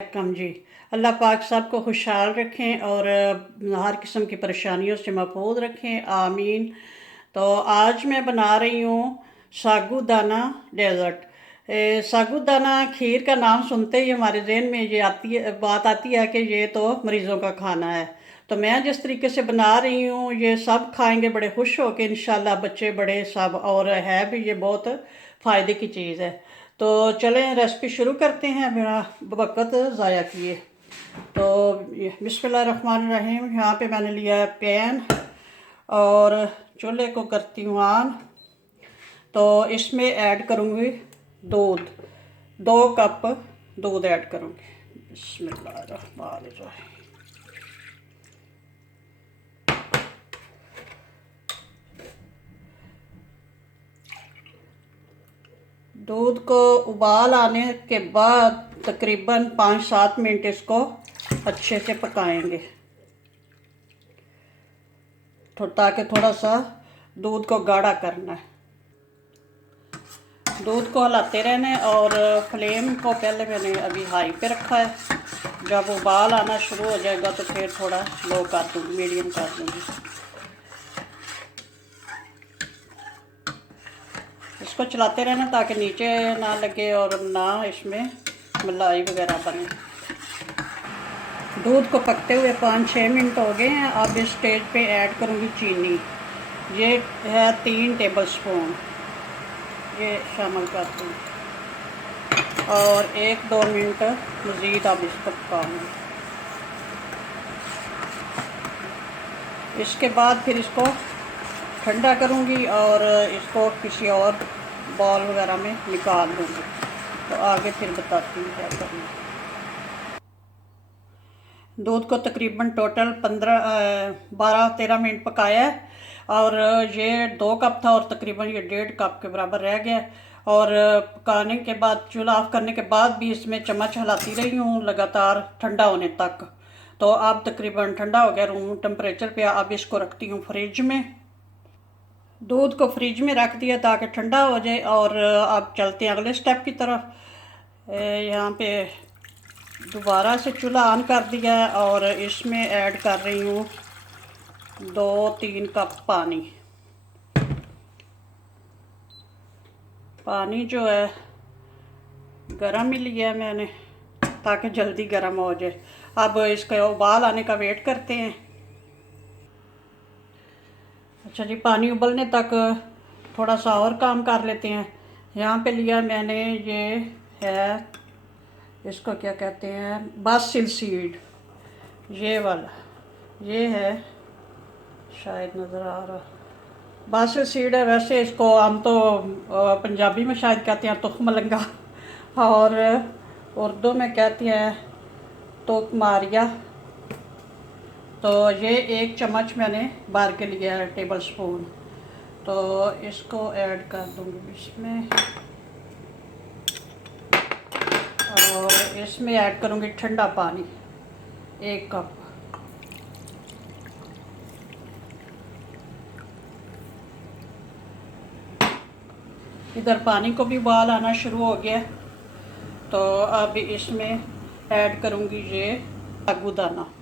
कम जी। अल्लाह पाक सबको खुशहाल रखें और हर किस्म की परेशानियों से महफूज रखें, आमीन। तो आज मैं बना रही हूँ सागूदाना डेज़र्ट। सागूदाना खीर का नाम सुनते ही हमारे जहन में ये बात आती है कि ये तो मरीज़ों का खाना है। तो मैं जिस तरीके से बना रही हूँ ये सब खाएंगे बड़े खुश हो के इंशाल्लाह, बच्चे बड़े सब, और है भी ये बहुत फ़ायदे की चीज़ है। तो चलें रेसिपी शुरू करते हैं बिना वक्त ज़ाया किए। तो बिस्मिल्लाहिर्रहमानिर्रहीम। यहाँ पे मैंने लिया है पैन और चूल्हे को करती हूँ ऑन। तो इसमें ऐड करूँगी दूध, 2 कप दूध ऐड करूँगी। बिस्मिल्लाहिर्रहमानिर्रहीम। दूध को उबाल आने के बाद तकरीबन 5-7 मिनट इसको अच्छे से पकाएंगे, ताकि थोड़ा सा दूध को गाढ़ा करना है। दूध को हिलाते रहना है और फ्लेम को पहले मैंने अभी हाई पे रखा है। जब उबाल आना शुरू हो जाएगा तो फिर थोड़ा लो कर दूँगी, मीडियम कर दूँगी। इसको चलाते रहना ताकि नीचे ना लगे और ना इसमें मलाई वगैरह बने। दूध को पकते हुए 5-6 मिनट हो गए हैं। अब इस स्टेज पे ऐड करूँगी चीनी। ये है 3 टेबल स्पून, ये शामिल कर दूँ और 1-2 मिनट मज़ीद अब इसको पकाऊँगी। इसके बाद फिर इसको ठंडा करूँगी और इसको किसी और बॉल वगैरह में निकाल दूँगी। तो आगे फिर बताती हूँ क्या करना। दूध को तकरीबन टोटल 12-13 मिनट पकाया है और ये 2 कप था और तकरीबन ये 1.5 कप के बराबर रह गया। और पकाने के बाद, चूल्हा ऑफ करने के बाद भी इसमें चम्मच हिलाती रही हूँ लगातार ठंडा होने तक। तो अब तकरीबन ठंडा हो गया रूम टेम्परेचर पे। अब इसको रखती हूँ फ्रिज में। दूध को फ्रिज में रख दिया ताकि ठंडा हो जाए। और अब चलते हैं अगले स्टेप की तरफ। यहाँ पे दोबारा से चूल्हा ऑन कर दिया है और इसमें ऐड कर रही हूँ 2-3 कप पानी। पानी जो है गरम ही लिया है मैंने ताकि जल्दी गर्म हो जाए। अब इसका उबाल आने का वेट करते हैं। अच्छा जी, पानी उबलने तक थोड़ा सा और काम कर लेते हैं। यहाँ पे लिया मैंने, ये है, इसको क्या कहते हैं, बासिल सीड, ये वाला, ये है, शायद नज़र आ रहा, बासिल सीड है। वैसे इसको हम तो पंजाबी में शायद कहते हैं तुख मलंगा और उर्दू में कहते हैं तुक मारिया। तो ये 1 चम्मच मैंने बार के लिया है, टेबल स्पून। तो इसको ऐड कर दूँगी इसमें और इसमें ऐड करूँगी ठंडा पानी, 1 कप। इधर पानी को भी उबाल आना शुरू हो गया। तो अब इसमें ऐड करूँगी ये सागूदाना।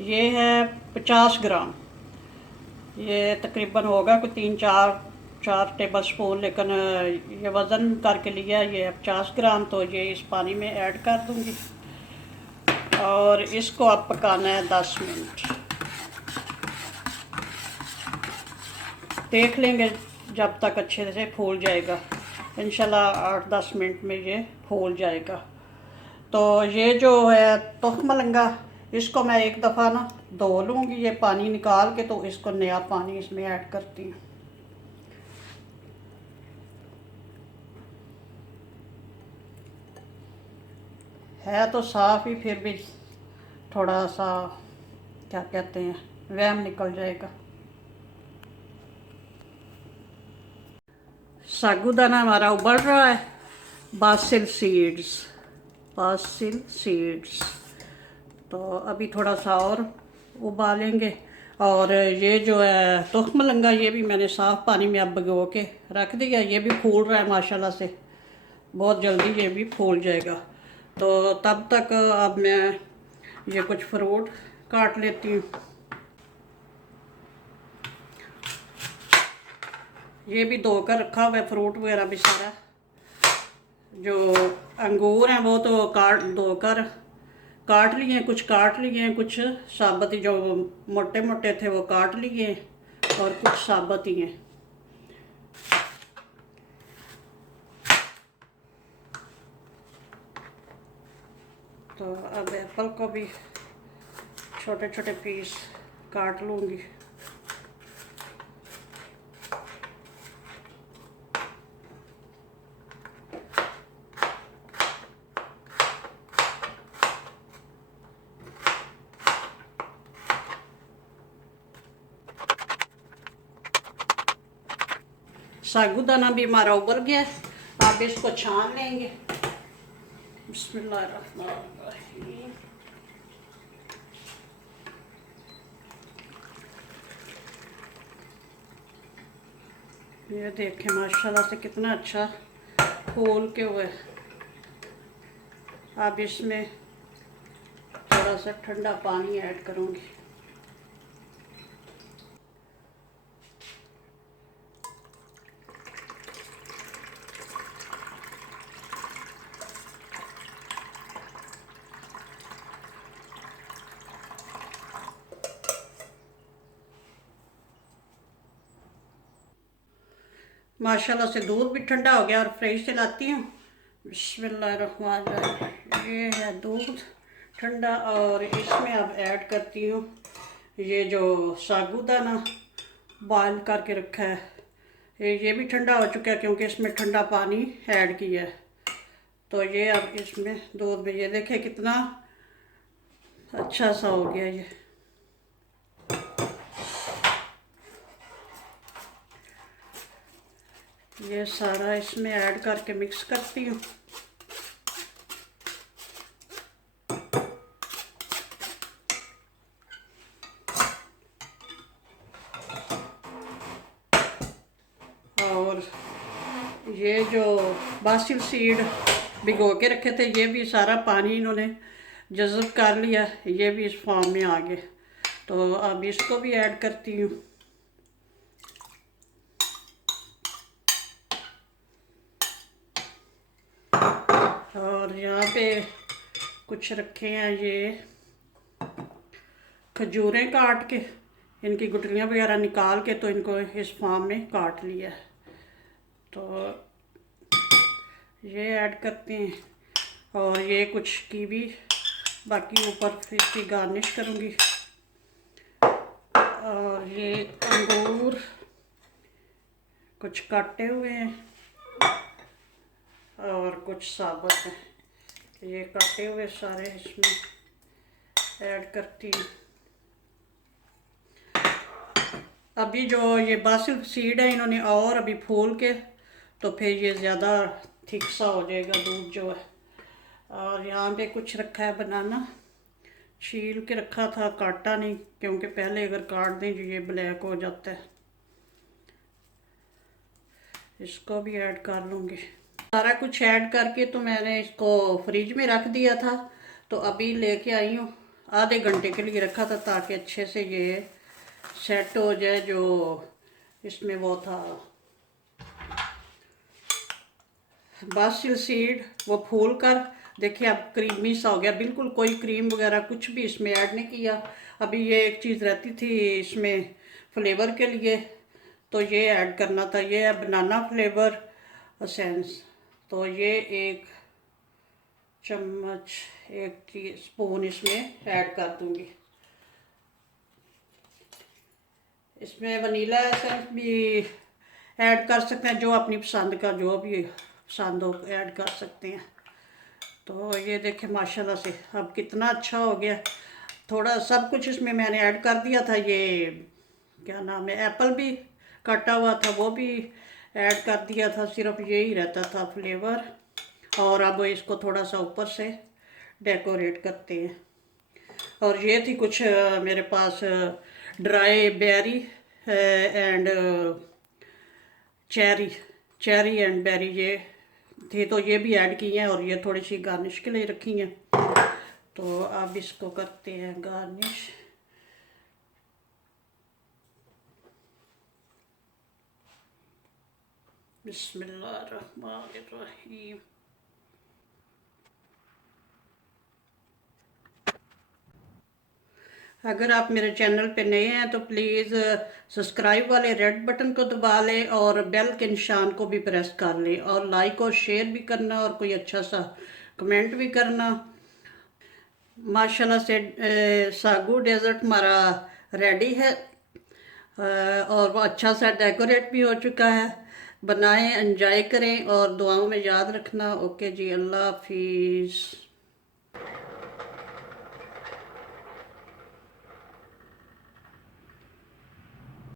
ये है 50 ग्राम। ये तकरीबन होगा कोई 3-4 टेबल स्पून, लेकिन ये वज़न करके लिया ये है 50 ग्राम। तो ये इस पानी में ऐड कर दूँगी और इसको अब पकाना है 10 मिनट। देख लेंगे जब तक अच्छे से फूल जाएगा। इंशाल्लाह 8-10 मिनट में ये फूल जाएगा। तो ये जो है तुख मलंगा, इसको मैं एक दफ़ा ना धो लूँगी, ये पानी निकाल के, तो इसको नया पानी इसमें ऐड करती हूँ। है तो साफ़ ही, फिर भी थोड़ा सा क्या कहते हैं, वहम निकल जाएगा। सागूदाना हमारा उबल रहा है। बासिल सीड्स, तो अभी थोड़ा सा और उबालेंगे। और ये जो है तुख मलंगा, ये भी मैंने साफ़ पानी में अब भिगो के रख दिया। ये भी फूल रहा है माशाल्लाह से, बहुत जल्दी ये भी फूल जाएगा। तो तब तक अब मैं ये कुछ फ्रूट काट लेती हूँ। ये भी धोकर रखा हुआ है फ्रूट वगैरह भी सारा। जो अंगूर हैं वो तो धोकर काट लिए हैं, कुछ काट लिए हैं, कुछ साबुत ही जो मोटे मोटे थे वो काट लिए हैं और कुछ साबुत ही हैं। तो अब एप्पल को भी छोटे छोटे पीस काट लूँगी। साबूदाना भी हमारा उबर गया, आप इसको छान लेंगे। बिस्मिल्लाहिर्रहमानिर्रहीम। ये देखें माशाल्लाह से कितना अच्छा फूल के हुए। अब इसमें थोड़ा सा ठंडा पानी ऐड करूँगी। माशाल्लाह से दूध भी ठंडा हो गया और फ्रिज से लाती हूँ। बिस्मिल्लाहिर्रहमानिर्रहीम। ये है दूध ठंडा और इसमें अब ऐड करती हूँ ये जो साबूदाना बॉयल करके रखा है। ये भी ठंडा हो चुका है क्योंकि इसमें ठंडा पानी ऐड किया है। तो ये अब इसमें दूध में ये देखें कितना अच्छा सा हो गया। ये सारा इसमें ऐड करके मिक्स करती हूँ। और ये जो बासिल सीड भिगो के रखे थे ये भी सारा पानी इन्होंने जज़ब कर लिया, ये भी इस फॉर्म में आ गए। तो अब इसको भी ऐड करती हूँ। और यहाँ पे कुछ रखे हैं ये खजूरें काट के, इनकी गुठलियाँ वगैरह निकाल के तो इनको इस फॉर्म में काट लिया है। तो ये ऐड करते हैं और ये कुछ कीवी बाकी ऊपर फिर इसकी गार्निश करूँगी। और ये अंगूर कुछ काटे हुए हैं और कुछ साबुत हैं, ये काटे हुए सारे इसमें ऐड करती हूँ। अभी जो ये बासिल सीड है इन्होंने और अभी फूल के तो फिर ये ज़्यादा थिक सा हो जाएगा दूध जो है। और यहाँ पे कुछ रखा है बनाना, छील के रखा था, काटा नहीं क्योंकि पहले अगर काट दें जो ये ब्लैक हो जाता है। इसको भी ऐड कर लूँगी। सारा कुछ ऐड करके तो मैंने इसको फ्रिज में रख दिया था, तो अभी लेके आई हूँ। आधे घंटे के लिए रखा था ताकि अच्छे से ये सेट हो जाए। जो इसमें वो था बासिल सीड वो फूल कर देखिए अब क्रीमी सा हो गया, बिल्कुल कोई क्रीम वगैरह कुछ भी इसमें ऐड नहीं किया। अभी ये एक चीज़ रहती थी इसमें फ्लेवर के लिए, तो ये ऐड करना था। ये है बनाना फ्लेवर एसेंस, तो ये एक चम्मच, एक टीस्पून इसमें ऐड कर दूंगी। इसमें वनीला एसेंस भी ऐड कर सकते हैं, जो अपनी पसंद का जो भी पसंद हो ऐड कर सकते हैं। तो ये देखें माशाल्लाह से अब कितना अच्छा हो गया। थोड़ा सब कुछ इसमें मैंने ऐड कर दिया था। ये क्या नाम है, एप्पल भी कटा हुआ था वो भी ऐड कर दिया था, सिर्फ यही रहता था फ्लेवर। और अब इसको थोड़ा सा ऊपर से डेकोरेट करते हैं। और ये थी कुछ मेरे पास dry berry and cherry and berry, ये थी तो ये भी ऐड की हैं, और ये थोड़ी सी गार्निश के लिए रखी हैं। तो अब इसको करते हैं गार्निश। बिस्मिल्लाहिर्रहमानिर्रहीम। अगर आप मेरे चैनल पे नए हैं तो प्लीज़ सब्सक्राइब वाले रेड बटन को दबा लें और बेल के निशान को भी प्रेस कर लें, और लाइक और शेयर भी करना, और कोई अच्छा सा कमेंट भी करना। माशाल्लाह से सागू डेजर्ट हमारा रेडी है, और वो अच्छा सा डेकोरेट भी हो चुका है। बनाएं, एंजॉय करें और दुआओं में याद रखना। ओके जी, अल्लाह हाफिज़।